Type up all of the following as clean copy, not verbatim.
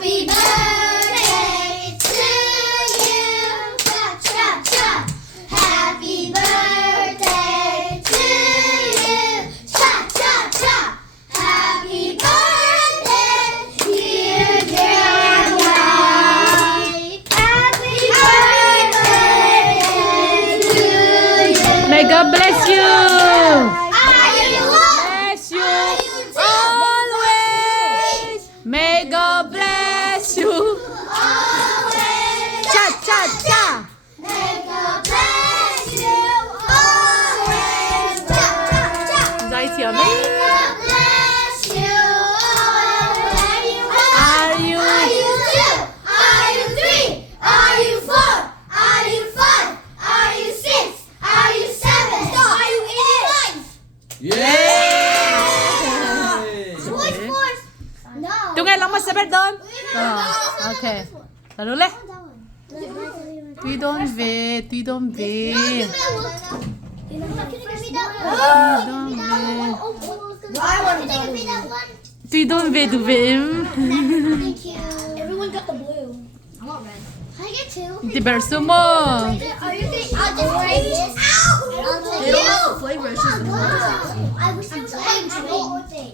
Happy birthday to you. Cha, cha, cha. Happy birthday to you. Cha, cha, cha. Happy birthday, dear Jeremiah. Happy birthday to you. May God bless you. Bless you always. May God bless you. Always. Cha cha cha. May God bless you always. Cha, cha, cha. 在一起了没 God bless you always. Are you? Are you 2? Are you 3? Are you 4? Are you 5? Are you 6? Are you 7? Are you 8? Which force? No. ตรงไงลองมาสเปดดอนโอเคตาดูเลยตุยดอนเวตุยดอนเว I want to give me that one. ตุยดอนเวดูเวม Thank you. Everyone got the blue. I want red. Can I get 2? ติเบอร์ซูโม Are you getting? I'll just take this. They don't have the flavor. It's just I wish there was a thing.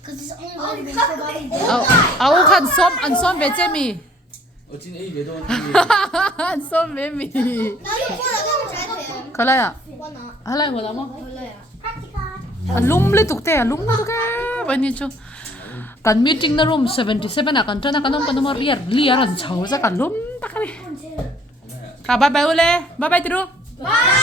Because it's only one ring for Bobby. เอาคันส้มอันส้มเวเจมี 어진 A 매도 อันส้มเวมี No, you can't. Try him. เขาอะไรอ่ะ Why not? อะไรหัวเราะ Practical. อันลุ่มเลยตุกเตะลุ่มเลยตุกเตะวันนี้จูกันมีจริงนะรูม77อ่ะกันเจ้านักกันน้องกันน้องมาเรียนอันเฉาจะกันลุ่มตักนี่ค่ะบายบายเลยบายบายติรู Bye.